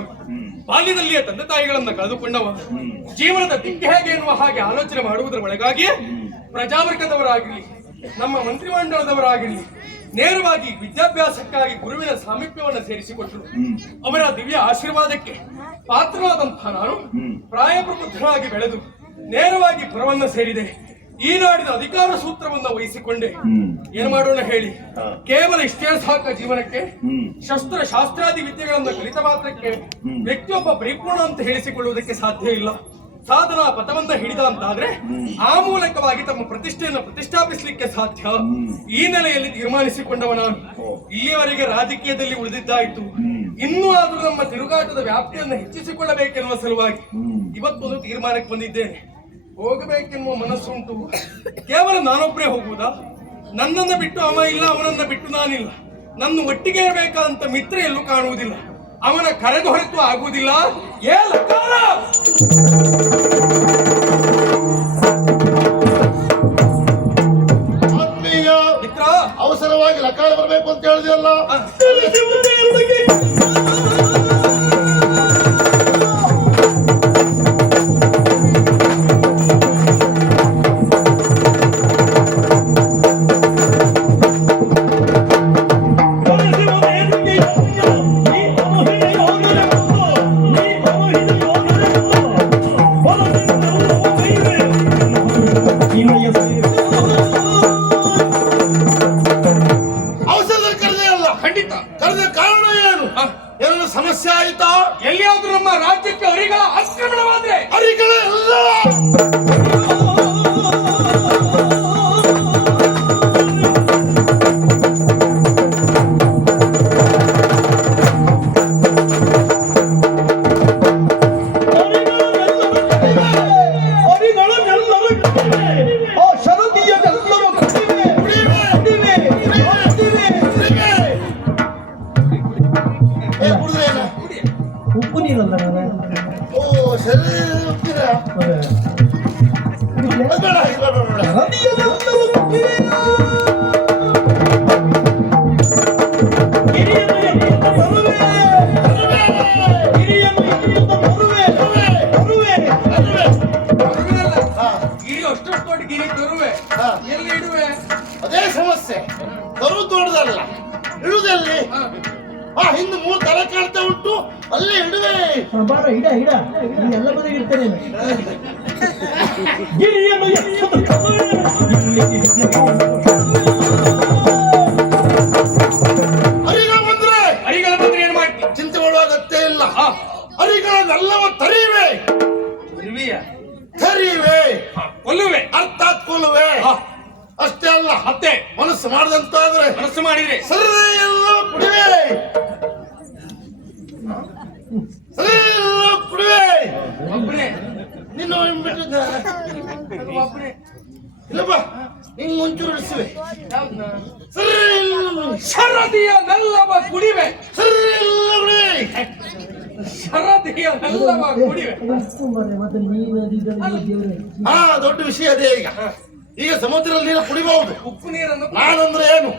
ಸ್ವಾಮಿ ಬಾಲ್ಯದಲ್ಲಿಯೇ ತಂದೆ ತಾಯಿಗಳನ್ನ ಕಳೆದುಕೊಂಡವ ಜೀವನದ ದಿಕ್ಕು ಹೇಗೆ ಎನ್ನುವ ಹಾಗೆ ಆಲೋಚನೆ ಮಾಡುವುದರ ಒಳಗಾಗಿ ಪ್ರಜಾವರ್ಗದವರಾಗಿರಲಿ ನಮ್ಮ ಮಂತ್ರಿಮಂಡಲದವರಾಗಿರಲಿ ನೇರವಾಗಿ ವಿದ್ಯಾಭ್ಯಾಸಕ್ಕಾಗಿ ಗುರುವಿನ ಸಾಮೀಪ್ಯವನ್ನು ಸೇರಿಸಿಕೊಟ್ಟರು. ಅವರ ದಿವ್ಯ ಆಶೀರ್ವಾದಕ್ಕೆ ಪಾತ್ರವಾದಂತಹ ನಾನು ಪ್ರಾಯಪ್ರಬುದ್ಧರಾಗಿ ಬೆಳೆದು ನೇರವಾಗಿ ಪುರವನ್ನು ಸೇರಿದೆ. ಈ ನಾಡಿನ ಅಧಿಕಾರ ಸೂತ್ರವನ್ನು ವಹಿಸಿಕೊಂಡೆ. ಏನ್ ಮಾಡೋಣ ಹೇಳಿ? ಕೇವಲ ಇಷ್ಟೇ ಸಾಕ ಜೀವನಕ್ಕೆ ಶಸ್ತ್ರ ಶಾಸ್ತ್ರಾದಿ ವಿದ್ಯೆಗಳನ್ನು ಕಲಿತ ಮಾತ್ರಕ್ಕೆ ವ್ಯಕ್ತಿಯೊಬ್ಬ ಪರಿಪೂರ್ಣ ಅಂತ ಹೇಳಿಸಿಕೊಳ್ಳುವುದಕ್ಕೆ ಸಾಧ್ಯ ಇಲ್ಲ. ಸಾಧನಾ ಪಥವನ್ನ ಹಿಡಿದ ಅಂತಾದ್ರೆ ಆ ಮೂಲಕವಾಗಿ ತಮ್ಮ ಪ್ರತಿಷ್ಠೆಯನ್ನು ಪ್ರತಿಷ್ಠಾಪಿಸಲಿಕ್ಕೆ ಸಾಧ್ಯ. ಈ ನೆಲೆಯಲ್ಲಿ ತೀರ್ಮಾನಿಸಿಕೊಂಡವ ನಾನು. ಇಲ್ಲಿಯವರೆಗೆ ರಾಜಕೀಯದಲ್ಲಿ ಉಳಿದಿದ್ದಾಯಿತು. ಇನ್ನೂ ಆದರೂ ನಮ್ಮ ತಿರುಗಾಟದ ವ್ಯಾಪ್ತಿಯನ್ನು ಹೆಚ್ಚಿಸಿಕೊಳ್ಳಬೇಕೆನ್ನುವ ಸಲುವಾಗಿ ಇವತ್ತೊಂದು ತೀರ್ಮಾನಕ್ಕೆ ಬಂದಿದ್ದೇನೆ. ಹೋಗಬೇಕೆನ್ನುವ ಮನಸ್ಸುಂಟು. ಕೇವಲ ನಾನೊಬ್ಬರೇ ಹೋಗುವುದಾ? ನನ್ನನ್ನ ಬಿಟ್ಟು ಅವ ಇಲ್ಲ ಅವನನ್ನ ಬಿಟ್ಟು ನಾನಿಲ್ಲ. ನನ್ನ ಒಟ್ಟಿಗೆ ಇರಬೇಕಾದಂತ ಮಿತ್ರ ಎಲ್ಲೂ ಕಾಣುವುದಿಲ್ಲ. ಅವನ ಕರೆದು ಹೊರತು ಆಗುವುದಿಲ್ಲ. ಏ ಲಕಾರ! ಮಿತ್ರ! ಅವಸರವಾಗಿ ಲಕಾರ ಬರಬೇಕು ಅಂತ ಹೇಳಿದೆಯಲ್ಲ? ಖಂಡಿತ. ಕರೆದ ಕಾರಣ ಏನು? ಎಲ್ಲ ಏನಾದ್ರು ಸಮಸ್ಯೆ ಆಯ್ತಾ? ಎಲ್ಲಿಯಾದ್ರೂ ನಮ್ಮ ರಾಜ್ಯಕ್ಕೆ ಅರಿಗಳ ಆಕ್ರಮಣವಾದ್ರೆ. ಅರಿಗಳೆಲ್ಲ ಏ, ಸಮಸ್ಯೆ ತರುವುದು ದೊಡ್ಡದಲ್ಲ. ಇಡುದಲ್ಲಿ ಆ ಹಿಂದೆ ಮೂರು ತಲೆ ಕಾಣ್ತಾ ಉಂಟು ಅಲ್ಲೇ ಇಡುವೆ ಬಾರ ಇಡ ಇಡ. ಎಲ್ಲ ಬದಿಗೆ ಇರ್ತೇನೆ ಗಿರಿಯನ್ನು ಮನಸ್ಸು ಮಾಡದಂತಾದ್ರೆ ಮನಸ್ಸು ಮಾಡಿದ್ರೆ. ಸರಿ ಎಲ್ಲ ಕುಡಿವೆ. ಸರಿ ಎಲ್ಲ ಕುಡಿವೆ. ಒಬ್ಬನೇ ನಿನ್ನ ಬಿಟ್ಟಿದ್ದ ಒಬ್ಬನೇ ಇಲ್ಲಪ್ಪ ಒಂಚೂರು ಇಳಿಸುವೆ ಶರದಿಯ ನಲ್ಲವ ಕುಡಿವೆ. ಸರಿ ಎಲ್ಲ ಕುಡಿವೆ. ಶರದಿಯ ನಲ್ಲವ ಕುಡಿವೆ. ಮತ್ತೆ ನೀನು ಅದಿದ್ದಲ್ಲಿ ದೇವ್ರೆ ಹಾ ದೊಡ್ಡ ವಿಷಯ ಅದೇ ಈಗ. ಈಗ ಸಮುದ್ರದಲ್ಲಿ ನೀರು ಕುಡಿಬಹುದು. ಉಪ್ಪು ನೀರನ್ನು ನಾನಂದ್ರೆ ಏನು?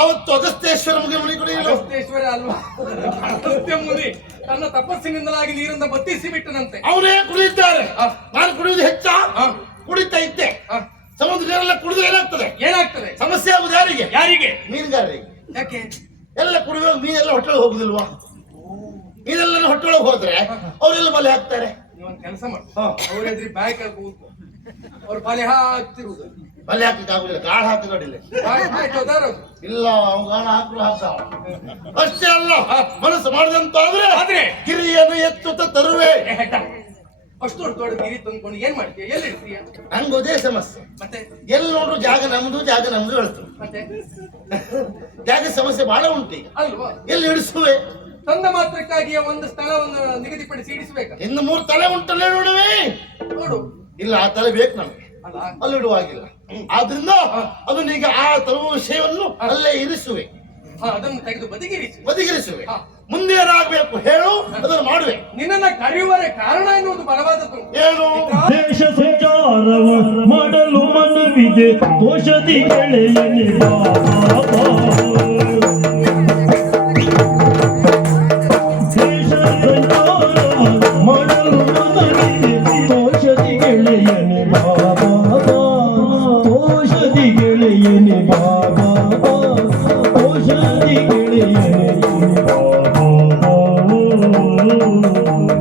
ಅವತ್ತು ಅಗಸ್ತೇಶ್ವರ ಮುಗಿ ಮುನಿ ಕುಡಿಯಲು ಅಗಸ್ತೇಶ್ವರ ಅಲ್ವಾ? ಅಗಸ್ತ್ಯ ಮುನಿ. ತನ್ನ ತಪಸ್ಸಿನಿಂದಲಾಗಿ ನೀರನ್ನ ಬತ್ತಿಸಿ ಬಿಟ್ಟನಂತೆ ಅವರೇ ಕುಡಿಯುತ್ತಾರೆ. ನಾನು ಕುಡಿಯುವುದು ಹೆಚ್ಚ? ಕುಡಿತಾ ಇದ್ದೆ. ಸಮುದ್ರ ನೀರೆಲ್ಲ ಕುಡಿದ್ರೆ ಏನಾಗ್ತದೆ? ಏನಾಗ್ತದೆ? ಸಮಸ್ಯೆ ಆಗುದು ಯಾರಿಗೆ? ಯಾರಿಗೆ? ಮೀನುಗಾರರಿಗೆ. ಯಾಕೆ? ಎಲ್ಲ ಕುಡಿಯುವಾಗ ಮೀನೆಲ್ಲ ಹೊಟ್ಟೆಗೆ ಹೋಗುದಿಲ್ವಾ? ಮೀನೆಲ್ಲ ಹೊಟ್ಟೆೊಳಗೆ ಹೋದ್ರೆ ಅವರೆಲ್ಲ ಬಲೆ ಹಾಕ್ತಾರೆ. ಕೆಲಸ ಮಾಡಿ. ಬ್ಯಾಗ್ ಅವ್ರು ಬಲೆ ಹಾಕ್ತಿರುವುದು ಬಲೆ ಹಾಕ್ಲಿಕ್ಕೆ ಆಗುದಿಲ್ಲ ಕಾಳು ಹಾಕಿ ನೋಡಿಲ್ಲ. ಆಯ್ತು ಅದಾರದು ಇಲ್ಲ ಅವ್ನು ಗಾಳ ಹಾಕಲು ಹಾಕ್ತಾವ ಅಷ್ಟೇ ಅಲ್ಲ ಮನಸ್ಸು ಮಾಡಿದಂತಾದ್ರೆ ಆದ್ರೆ? ಗಿರಿಯನ್ನು ಎತ್ತುತ್ತ ತರುವೆ. ಅಷ್ಟು ದೊಡ್ಡ ದೊಡ್ಡ ಗಿರಿ ತಂದ್ಕೊಂಡು ಏನ್ ಮಾಡ್ತೀಯ? ಎಲ್ಲಿ ಅದೇ ಸಮಸ್ಯೆ. ಮತ್ತೆ? ಎಲ್ಲಿ ನೋಡ್ರು ಜಾಗ ನಮ್ದು ಜಾಗ ನಮ್ದು ಹೇಳ್ತು. ಮತ್ತೆ? ಜಾಗ ಸಮಸ್ಯೆ ಬಹಳ ಉಂಟು ಈಗ. ಅಲ್ವಾ? ಎಲ್ಲಿ ಇಡಿಸುವೆ ತಂದ ಮಾತ್ರಕ್ಕಾಗಿ ಒಂದು ಸ್ಥಳವನ್ನು ನಿಗದಿಪಡಿಸಿ ಇಡಿಸ್ಬೇಕು ಇನ್ನು ಮೂರು ತಲೆ ಉಂಟಲ್ಲ ನೋಡುವೆ. ನೋಡು. ಇಲ್ಲ ಆ ತಲೆ ಬೇಕು ನಮ್ಗೆ. ಅಲ್ಲ. ಇಡುವಾಗಿಲ್ಲ ಆದ್ರಿಂದ ಅದನ್ನ ಈಗ ಆ ತರುವ ವಿಷಯವನ್ನು ಅಲ್ಲೇ ಇರಿಸುವೆ. ಹಾ ಅದನ್ನು ತೆಗೆದು ಬದಿಗಿರಿಸಿ. ಬದಿಗಿರಿಸುವೆ. ಹಾ. ಮುಂದೆ ಏನಾಗ್ಬೇಕು ಹೇಳು ಅದನ್ನು ಮಾಡುವೆ. ನಿನ್ನನ್ನ ಕರೆಯುವರೆ ಕಾರಣ ಎನ್ನುವುದು ಬಲವಾದದ್ದು. ಏನು? ದೇಶ ಸಂಚಾರವ ಮಾಡಲು ಮನವಿದೆ. ದೋಷದಿ ಗೆಳೆಯನಿ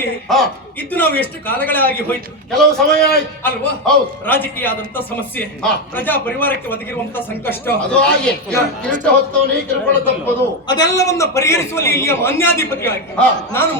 ಹಾ. ಇದ್ದು ನಾವು ಎಷ್ಟು ಕಾಲಗಳೇ ಆಗಿ ಹೋಯ್ತು. ಕೆಲವು ಸಮಯ ಆಯ್ತು. ಅಲ್ವಾ? ಹೌದು. ರಾಜಕೀಯ ಆದಂತ ಸಮಸ್ಯೆ. ಪ್ರಜಾ ಪರಿವಾರಕ್ಕೆ ಒದಗಿರುವಂತಹ ಸಂಕಷ್ಟ. ಅದು ಹಾಗೆ. ಕಿರೀಟ ಹೊತ್ತವನಿಗೆ ಕಿರುಕುಳ ತಪ್ಪದು. ಅದೆಲ್ಲವನ್ನ ಪರಿಹರಿಸುವಲ್ಲಿ ಇಲ್ಲಿಯ ಮಾನ್ಯಾಧಿಪತಿಯಾಗಿ. ನಾನು